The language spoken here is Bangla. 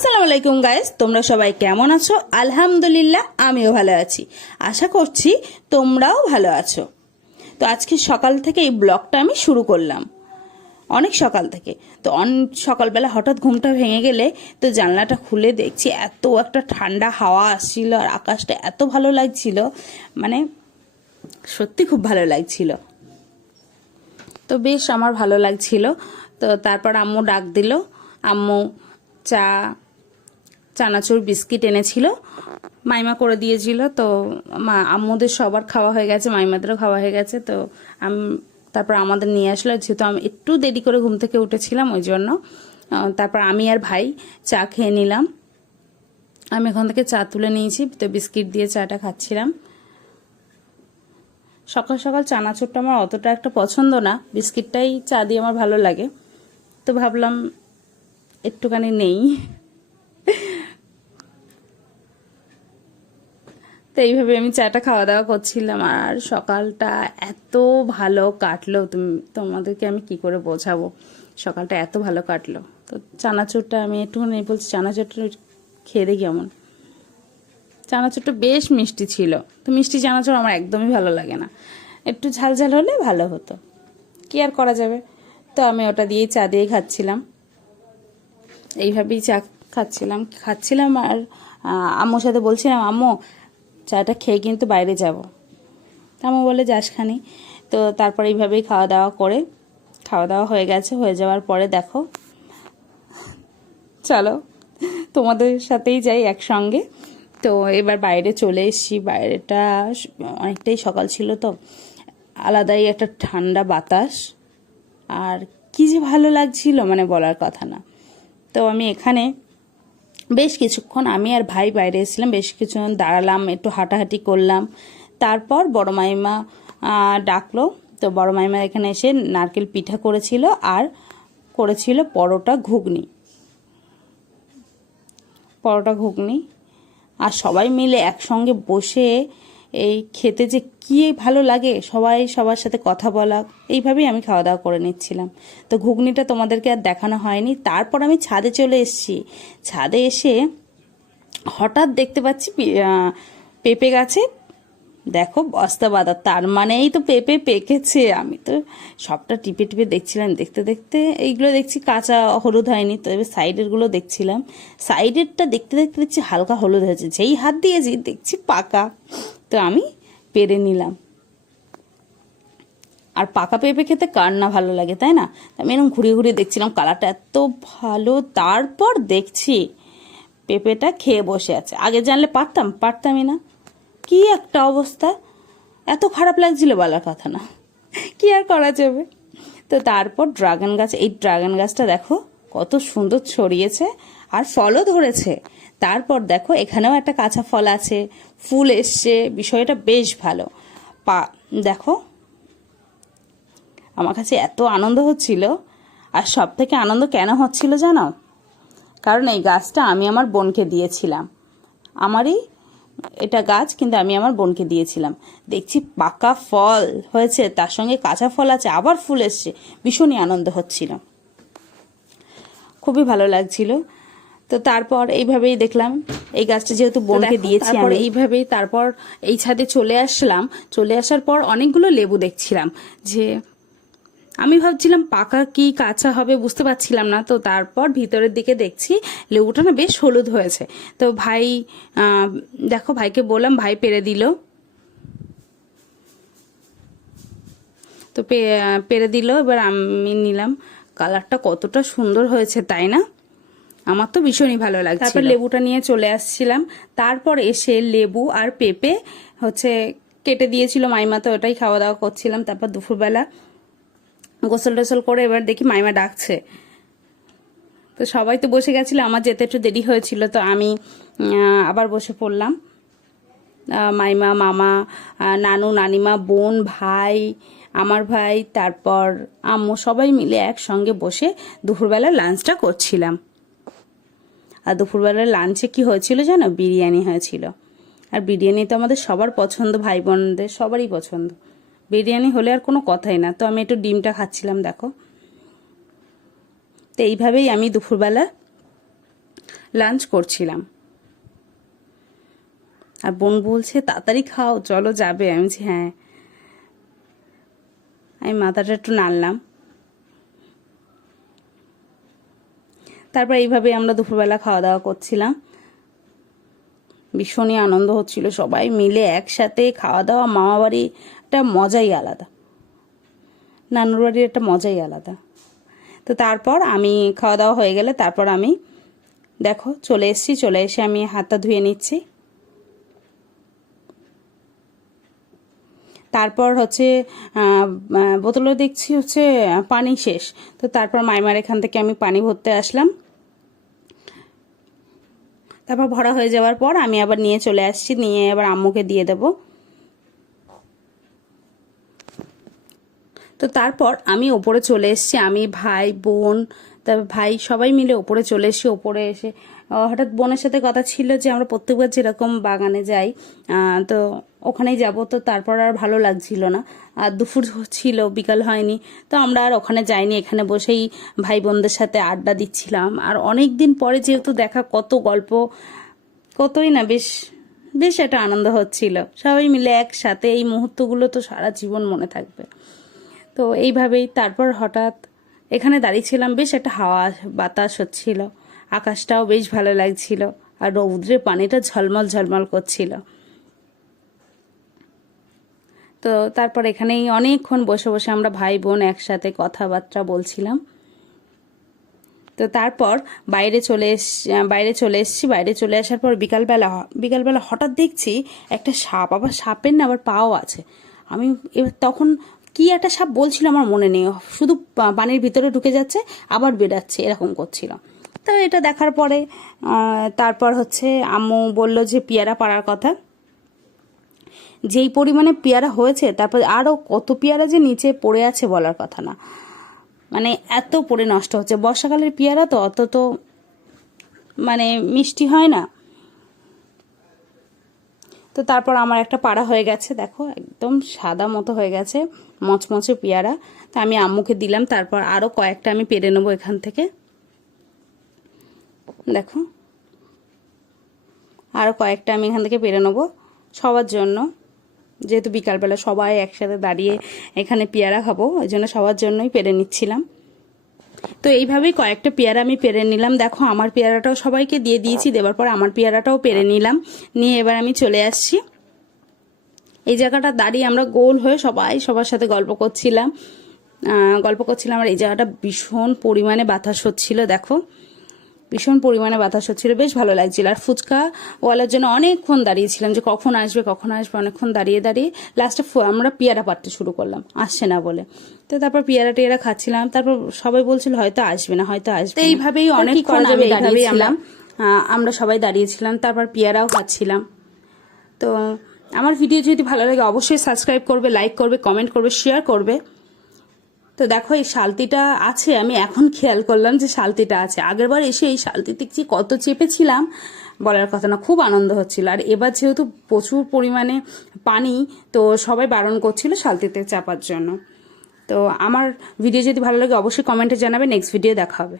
আসসালামু আলাইকুম গাইস, তোমরা সবাই কেমন আছো? আলহামদুলিল্লাহ আমিও ভালো আছি। আশা করছি তোমরাও ভালো আছো। তো আজকে সকাল থেকে এই ব্লগটা আমি শুরু করলাম, অনেক সকাল থেকে। তো সকালবেলা হঠাৎ ঘুমটা ভেঙে গেলে তো জানলাটা খুলে দেখছি এত একটা ঠান্ডা হাওয়া আসছিল আর আকাশটা এত ভালো লাগছিল, মানে সত্যি খুব ভালো লাগছিল। তো বেশ আমার ভালো লাগছিল। তো তারপর আম্মু ডাক দিল। আম্মু চানাচুর বিস্কিট এনেছিল, মাইমা করে দিয়েছিল। তো আম্মুদের সবার খাওয়া হয়ে গেছে, মাইমাদেরও খাওয়া হয়ে গেছে। তো তারপর আমাদের নিয়ে আসলো, যেহেতু আমি একটু দেরি করে ঘুম থেকে উঠেছিলাম ওই জন্য। তারপর আমি আর ভাই চা খেয়ে নিলাম। আমি এখান থেকে চা তুলে নিয়েছি, তো বিস্কিট দিয়ে চাটা খাচ্ছিলাম। সকাল সকাল চানাচুরটা আমার অতটা একটা পছন্দ না, বিস্কিটটাই চা দিয়ে আমার ভালো লাগে। তো ভাবলাম একটুখানি নেই। তো এইভাবে আমি চাটা খাওয়া দাওয়া করছিলাম। আর সকালটা এত ভালো কাটলো, তোমাদেরকে আমি কি করে বোঝাবো, সকালটা এত ভালো কাটলো। তো চানাচুরটা আমি একটুখানি বলছি, চানাচুরটা খেয়ে দেখি কেমন। চানাচুরটা বেশ মিষ্টি ছিল। তো মিষ্টি চানাচুর আমার একদমই ভালো লাগে না, একটু ঝাল ঝাল হলে ভালো হতো, কি আর করা যাবে। তো আমি ওটা দিয়েই চা দিয়ে খাচ্ছিলাম, এইভাবেই চা খাচ্ছিলাম। আর আম্মুর সাথে বলছিলাম, আম্মু চাটা খেয়ে কিন্তু বাইরে যাব। আম্মু বলে যাস খানি। তো তারপর এইভাবেই খাওয়া দাওয়া হয়ে গেছে। হয়ে যাওয়ার পরে দেখো, চলো তোমাদের সাথেই যাই একসঙ্গে। তো এবার বাইরে চলে এসেছি। বাইরেটা অনেকটাই সকাল ছিল, তো আলাদাই একটা ঠান্ডা বাতাস, আর কি যে ভালো লাগছিল, মানে বলার কথা না। তো আমি এখানে বেশ কিছুক্ষণ, আমি আর ভাই বাইরে এসেছিলাম, বেশ কিছুক্ষণ দাঁড়ালাম, একটু হাঁটাহাঁটি করলাম। তারপর বড় মাইমা ডাকলো। তো বড় মাইমা এখানে এসে নারকেল পিঠা করেছিল আর করেছিল পরোটা ঘুগনি। আর সবাই মিলে একসঙ্গে বসে এই খেতে যে কী ভালো লাগে, সবাই সবার সাথে কথা বলা, এইভাবেই আমি খাওয়া দাওয়া করে নিচ্ছিলাম। তো ঘুগনিটা তোমাদেরকে আর দেখানো হয়নি। তারপর আমি ছাদে চলে এসেছি। ছাদে এসে হঠাৎ দেখতে পাচ্ছি পেঁপে গাছে দেখো বস্তা বাঁধা, তার মানেই তো পেঁপে পেকেছে। আমি তো সবটা টিপে টিপে দেখছিলাম, দেখতে দেখতে এইগুলো দেখছি কাঁচা হলুদ হয়নি, তো এবার সাইডেরগুলো দেখছিলাম। সাইডেরটা দেখতে দেখতে দেখছি হালকা হলুদ হয়েছে, যেই হাত দিয়েছি দেখছি পাকা। তো আমি পেরে নিলাম। আর পাকা পেঁপে খেতে কার না ভালো লাগে, তাই না? আমি এরকম ঘুরিয়ে ঘুরিয়ে দেখছিলাম, কালারটা এত ভালো। তারপর দেখছি পেঁপেটা খেয়ে বসে আছে। আগে জানলে পারতামই না। কি একটা অবস্থা, এত খারাপ লাগছিল বলার কথা না, কি আর করা যাবে। তো তারপর এই ড্রাগন গাছটা দেখো কত সুন্দর ছড়িয়েছে আর ফলও ধরেছে। তারপর দেখো এখানেও একটা কাঁচা ফল আছে, ফুল এসছে, বিষয়টা বেশ ভালো। দেখো আমার কাছে এত আনন্দ হচ্ছিল। আর সব থেকে আনন্দ কেন হচ্ছিল জানো? কারণ এই গাছটা আমি আমার বোনকে দিয়েছিলাম। আমারই এটা গাছ, কিন্তু আমি আমার বোনকে দিয়েছিলাম। দেখছি পাকা ফল হয়েছে, তার সঙ্গে কাঁচা ফল আছে, আবার ফুল এসছে, ভীষণই আনন্দ হচ্ছিল, খুবই ভালো লাগছিল। তো তারপর এইভাবেই দেখলাম, এই গাছটা যেহেতু বোনকে দিয়েছি আমি, এইভাবেই তারপর এই ছাদে চলে আসলাম। চলে আসার পর অনেকগুলো লেবু দেখছিলাম, যে আমি ভাবছিলাম পাকা কি কাঁচা হবে বুঝতে পারছিলাম না। তো তারপর ভিতরের দিকে দেখছি লেবুটা না বেশ হলুদ হয়েছে। তো ভাই দেখো, ভাইকে বললাম, ভাই পেরে দিল। তো পেরে দিল, এবার আমি নিলাম। কালারটা কতটা সুন্দর হয়েছে, তাই না? আমার তো ভীষণই ভালো লাগছে। তারপর লেবুটা নিয়ে চলে আসছিলাম। তারপর এসে লেবু আর পেঁপে কেটে দিয়েছিল মাইমা, তো ওটাই খাওয়া দাওয়া করছিলাম। তারপর দুপুরবেলা গোসল টোসল করে এবার দেখি মাইমা ডাকছে। তো সবাই তো বসে গেছিল, আমার যেতে একটু দেরি হয়েছিল, তো আমি আবার বসে পড়লাম। মাইমা, মামা, নানু, নানিমা, বোন, ভাই, আমার ভাই, তারপর আম্মু, সবাই মিলে একসঙ্গে বসে দুপুরবেলা লাঞ্চটা করছিলাম। আর দুপুরবেলার লাঞ্চে কি হয়েছিল জানো? বিরিয়ানি হয়েছিল। আর বিরিয়ানি তো আমাদের সবার পছন্দ, ভাই বোনদের সবারই পছন্দ। বিরিয়ানি হলে আর কোনো কথাই না। তো আমি একটু ডিমটা খাচ্ছিলাম, দেখো। তো এইভাবেই আমি দুপুরবেলা লাঞ্চ করছিলাম। আর বোন বলছে তাড়াতাড়ি খাও, চলো যাবে। আমি বলছি হ্যাঁ। আমি মাথাটা একটু নাড়লাম। তারপর এইভাবে আমরা দুপুরবেলা খাওয়া দাওয়া করছিলাম। ভীষণই আনন্দ হচ্ছিল, সবাই মিলে একসাথে খাওয়া দাওয়া। মামা বাড়ি একটা মজাই আলাদা, নানুর বাড়ির একটা মজাই আলাদা। তো তারপর আমি খাওয়া দাওয়া হয়ে গেলে তারপর আমি দেখো চলে এসেছি। চলে এসে আমি হাতটা ধুয়ে নিচ্ছি। তারপর হচ্ছে বোতলে দেখছি হচ্ছে পানি শেষ। তো তারপর মাইমার এখান থেকে আমি পানি ভরতে আসলাম। তারপর ভরা হয়ে যাওয়ার পর আমি আবার নিয়ে চলে আসছি, নিয়ে আবার আম্মুকে দিয়ে দেব। তো তারপর আমি ওপরে চলে এসেছি, আমি ভাই বোন তারপর ভাই সবাই মিলে ওপরে চলে এসেছি। ওপরে এসে হঠাৎ বোনের সাথে কথা ছিল যে আমরা প্রত্যেকবার যেরকম বাগানে যাই তো ওখানেই যাব। তো তারপর আর ভালো লাগছিল না, আর দুপুর ছিল, বিকাল হয়নি। তো আমরা আর ওখানে যাইনি, এখানে বসেই ভাই বোনদের সাথে আড্ডা দিচ্ছিলাম। আর অনেক দিন পরে যেহেতু দেখা, কত গল্প, কতই না, বেশ বেশ একটা আনন্দ হচ্ছিল সবাই মিলে একসাথে। এই মুহূর্তগুলো তো সারা জীবন মনে থাকবে। তো এইভাবেই তারপর হঠাৎ এখানে দাঁড়িয়েছিলাম, বেশ একটা হাওয়া বাতাস হচ্ছিল, আকাশটাও বেশ ভালো লাগছিল, আর রৌদ্রে পানিটা ঝলমল ঝলমল করছিল। তো তারপর এখানেই অনেকক্ষণ বসে বসে আমরা ভাই বোন একসাথে কথাবার্তা বলছিলাম। তো তারপর বাইরে চলে এসছি। বাইরে চলে আসার পর বিকালবেলা হঠাৎ দেখছি একটা সাপ, আবার সাপের না আবার পাও আছে। আমি তখন কি একটা সাপ বলছিল আমার মনে নেই, শুধু পানির ভিতরে ঢুকে যাচ্ছে আবার বেরাচ্ছে, এরকম করছিল। তো এটা দেখার পরে তারপর হচ্ছে আম্মু বলল যে পেয়ারা পাড়ার কথা। যেই পরিমাণে পেয়ারা হয়েছে, তারপর আরও কত পেয়ারা যে নিচে পড়ে আছে বলার কথা না, মানে এত পড়ে নষ্ট হচ্ছে। বর্ষাকালের পেয়ারা তো অত তো মানে মিষ্টি হয় না। তো তারপর আমার একটা পাড়া হয়ে গেছে, দেখো একদম সাদা মতো হয়ে গেছে, মচমচে পেয়ারা। তো আমি আম্মুকে দিলাম। তারপর আরও কয়েকটা আমি পেরে নেবো এখান থেকে। দেখো আরও কয়েকটা আমি এখান থেকে পেরে নেবো সবার জন্য, যেহেতু বিকালবেলা সবাই একসাথে দাঁড়িয়ে এখানে পেয়ারা খাবো, ওই জন্য সবার জন্যই পেরে নিচ্ছিলাম। তো এইভাবেই কয়েকটা পেয়ারা আমি পেরে নিলাম। দেখো আমার পেয়ারাটাও সবাইকে দিয়ে দিয়েছি, দেওয়ার পর আমার পেয়ারাটাও পেরে নিলাম। নিয়ে এবার আমি চলে আসছি এই জায়গাটা দাঁড়িয়ে, আমরা গোল হয়ে সবাই সবার সাথে গল্প করছিলাম। আর এই জায়গাটা ভীষণ পরিমাণে বাতাস হচ্ছিল, দেখো ভীষণ পরিমাণে বাতাস হচ্ছিল, বেশ ভালো লাগছিল। আর ফুচকা ওয়ালার জন্য অনেকক্ষণ দাঁড়িয়েছিলাম যে কখন আসবে। অনেকক্ষণ দাঁড়িয়ে লাস্টে আমরা পেয়ারা পাড়তে শুরু করলাম, আসছে না বলে। তো তারপর পেয়ারা টেয়ারা খাচ্ছিলাম। তারপর সবাই বলছিল হয়তো আসবে না। তো এইভাবেই অনেকক্ষণ আমি দাঁড়িয়েছিলাম, আমরা সবাই দাঁড়িয়েছিলাম, তারপর পেয়ারাও খাচ্ছিলাম। তো আমার ভিডিও যদি ভালো লাগে অবশ্যই সাবস্ক্রাইব করবে, লাইক করবে, কমেন্ট করবে, শেয়ার করবে। তো দেখো এই শালতিটা আছে, আমি এখন খেয়াল করলাম যে শালতিটা আছে। আগেরবার এসে এই শালতিতে কি কত চেপেছিলাম বলার কথা না, খুব আনন্দ হচ্ছিল। আর এবার যেহেতু প্রচুর পরিমাণে পানি, তো সবাই বারণ করছিল শালতিতে চাপার জন্য। তো আমার ভিডিও যদি ভালো লাগে অবশ্যই কমেন্টে জানাবে, নেক্সট ভিডিও দেখা হবে।